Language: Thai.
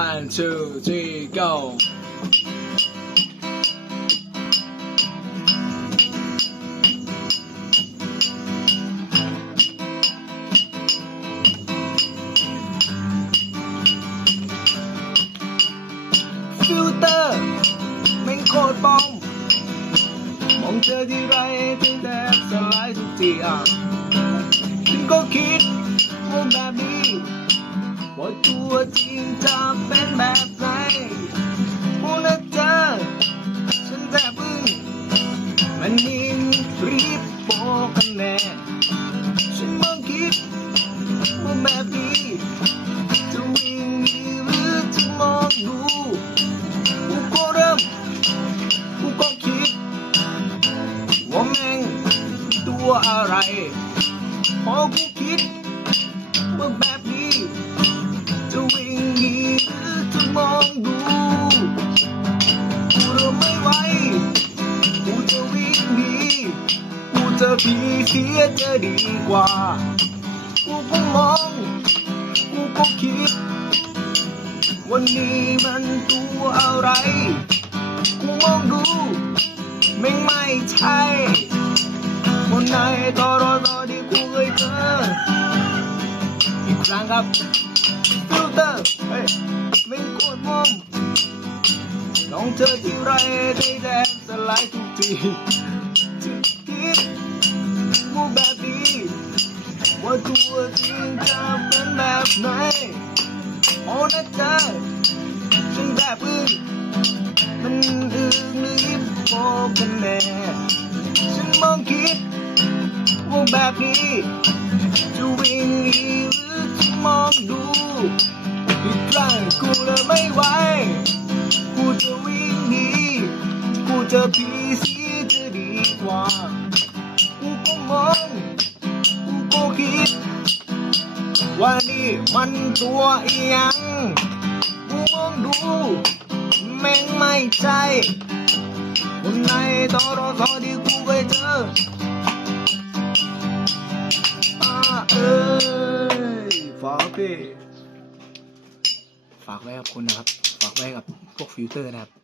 one two three go ฟิลเตอร์แม่งโคตรบอมมองเจอที่ไรที่แทบสลายทุกทีอะฉันก็คิดว่าแบบนี้ ว่าตัวจริงจะเป็นแบบไหนพูดแล้วเจอฉันแทบอึ้งมันนิ่งรีบบอกกันแน่ฉันมองคิดว่าแบบนี้จะวิ่งหนีหรือจะมองดูกูก็เริ่มกูก็คิดว่าแม่งตัวอะไรพอกูคิด องดูกูเริ่มไม่ไหวกูจะวิ่งหนีกูจะพีเสียจะดีกว่า กูก็มองกูก็คิด วันนี้มันตัวอะไร กูมองดู ไม่ไม่ใช่คนไหนตอรอรอที่กูเคยเจออีกครั้งครับฟิลเตอร์ เจอที่ไรได้แดงสลายทุกทีจะคิดว่าแบบนี้ว่าตัวจริงจะเป็นแบบไหนโอ้นะเธอฉันแบบอึ้งมันอึ้งรีบบอกกันแน่ฉันมองคิดว่าแบบนี้จะวิ่งหนีหรือจะมองดูอีกครั้งกูเลยไม่ไหว จะพีสีจะดีกว่า กูก็มอง กูก็คิด ว่านี่มันตัวอีหยัง กูมองดู แม่งไม่ใช่คนในตอรอทอที่กูเคยเจออาเอ้ยฝากพี่ฝากไว้กับคุณนะครับ ฝากไว้กับพวกฟิลเตอร์นะครับ